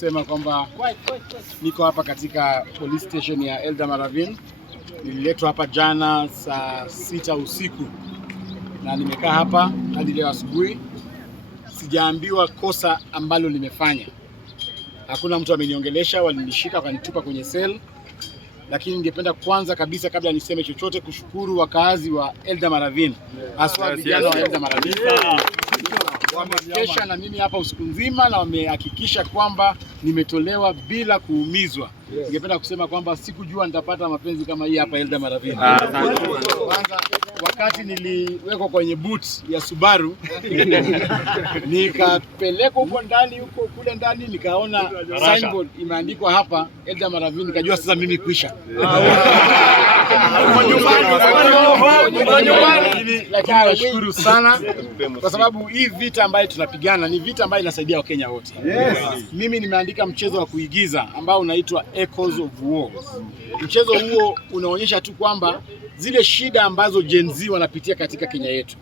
Sema kwamba niko hapa katika police station ya Eldama Ravine. Nililetwa hapa jana saa 6 usiku na nimekaa hapa hadi leo asubuhi. Sijaambiwa kosa ambalo nimefanya. Hakuna mtu ameniongelesha, walinishika wakanitupa kwenye cell. Lakini ningependa kwanza kabisa kabla niseme chochote kushukuru wakaazi wa Eldama Ravine. Haswa vijana wa Eldama Ravine. Wamekesha na mimi hapa usiku nzima na wamehakikisha kwamba nimetolewa bila kuumizwa. Ningependa kusema kwamba sikujua nitapata mapenzi kama hii hapa Eldama Ravine. Kwanza wakati niliwekwa kwenye boot ya Subaru nikapelekwa huko ndani kule ndani nikaona signboard imeandikwa hapa Eldama Ravine, nikajua sasa mimi kwisha. Lakini nashukuru sana kwa sababu hii vita ambayo tunapigana ni vita ambayo inasaidia Wakenya wote. Mimi nimeandika mchezo wa kuigiza ambao unaitwa Echoes of War. Mchezo huo unaonyesha tu kwamba zile shida ambazo Gen Z wanapitia katika Kenya yetu.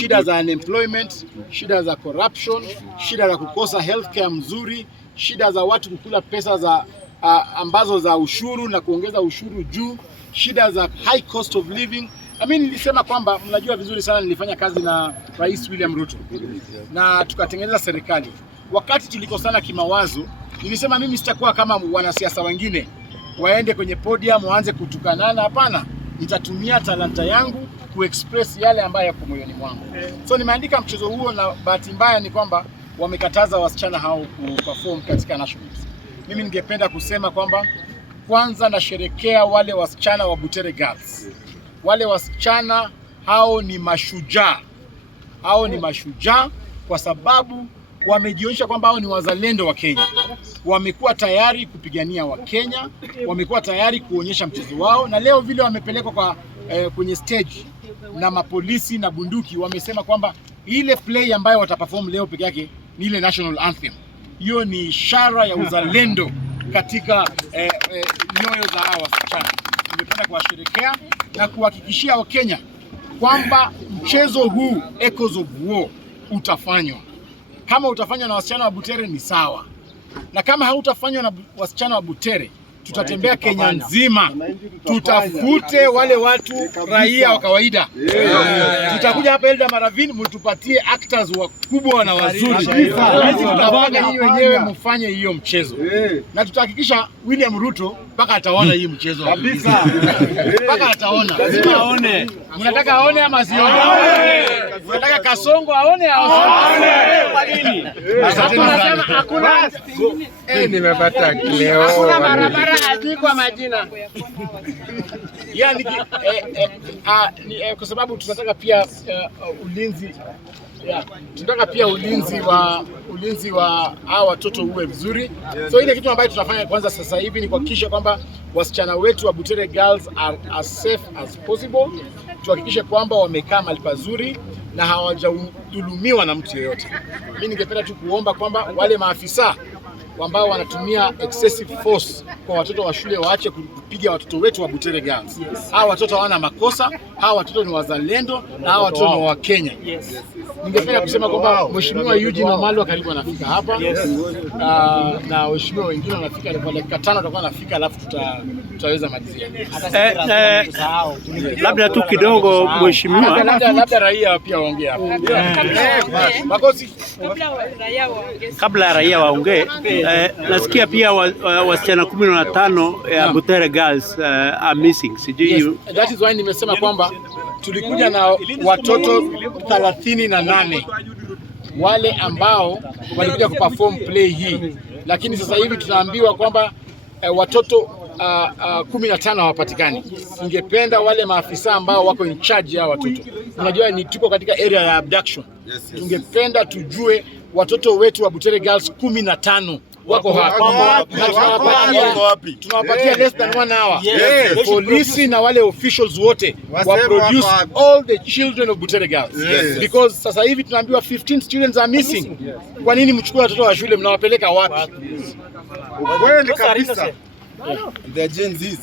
Shida za unemployment, shida za corruption, shida za kukosa healthcare mzuri, shida za watu kukula pesa za ambazo za ushuru na kuongeza ushuru juu, shida za high cost of living. Nilisema kwamba mnajua vizuri sana nilifanya kazi na Rais William Ruto na tukatengeneza serikali. Wakati tulikosana kimawazo, nilisema mimi sitakuwa kama wanasiasa wengine waende kwenye podium waanze kutukanana. Hapana, nitatumia talanta yangu kuexpress yale ambayo yako moyoni mwangu. So nimeandika mchezo huo, na bahati mbaya ni kwamba wamekataza wasichana hao kuperform katika nationals. Mimi ningependa kusema kwamba kwanza nasherekea wale wasichana wa Butere Girls. Wale wasichana hao ni mashujaa. Hao ni mashujaa kwa sababu wamejionyesha kwamba hao ni wazalendo wa Kenya. Wamekuwa tayari kupigania wa Kenya, wamekuwa tayari kuonyesha mchezo wao, na leo vile wamepelekwa kwenye stage na mapolisi na bunduki, wamesema kwamba ile play ambayo wataperform leo peke yake ni ile national anthem. Hiyo ni ishara ya uzalendo katika nyoyo za hao wasichana. Ningependa kuwasherekea na kuhakikishia Wakenya kwamba mchezo huu Echoes of War utafanywa. Kama utafanywa na wasichana wa Butere ni sawa, na kama hautafanywa na wasichana wa Butere, tutatembea Kenya nzima, tutafute wale watu raia wa kawaida. Tutakuja hapa Eldama Ravine, mtupatie actors wakubwa na wazuri. Tutafanya nyinyi wenyewe mfanye hiyo mchezo, na tutahakikisha William Ruto mpaka ataona hii mchezo kabisa. Mpaka ataona. Lazima aone. Mnataka aone ama asione? Mnataka Kasongo aone au asione? Kwa nini? Tunasema hakuna. Nimepata leo. Hakuna barabara kwa majina. Yani kwa sababu tunataka pia ulinzi. Tunataka pia ulinzi wa hao watoto uwe vizuri. So ile kitu ambayo tunafanya kwanza sasa hivi ni kuhakikisha kwamba wasichana wetu wa Butere Girls are as safe as possible. Tuhakikishe kwamba wamekaa mahali pazuri na hawajadhulumiwa na mtu yeyote. Mimi ningependa tu kuomba kwamba wale maafisa ambao wanatumia excessive force kwa watoto wa shule waache kupiga watoto wetu wa Butere Girls. Hawa watoto hawana makosa, hawa watoto ni wazalendo na hawa watoto ni wa Kenya. Ningependa kusema kwamba Mheshimiwa Eugene Wamalwa karibu anafika hapa. Na waheshimiwa wengine wanafika kwa dakika 5 tutakuwa nafika, alafu tutaweza malizia. Labda tu kidogo mheshimiwa, labda raia pia waongee hapa. Makosi kabla raia waongee. Nasikia pia wasichana 15 ya Butere Girls are missing. Sijui that is why nimesema kwamba tulikuja na watoto 38 wale ambao walikuja kuperform play hii, lakini sasa hivi tunaambiwa kwamba watoto 15 hawapatikani. Ningependa wale maafisa ambao wako in charge ya watoto, unajua ni tuko katika area ya abduction. Tungependa tujue watoto wetu wa Butere Girls 15 wako hapa. Tunawapatia less than 1 hour. Polisi na wale officials wote wa produce all the children of Butere Girls. Because sasa hivi tunaambiwa 15 students are missing. Kwa nini mchukue watoto wa shule mnawapeleka wapi? Kweli kabisa. The Gen Z.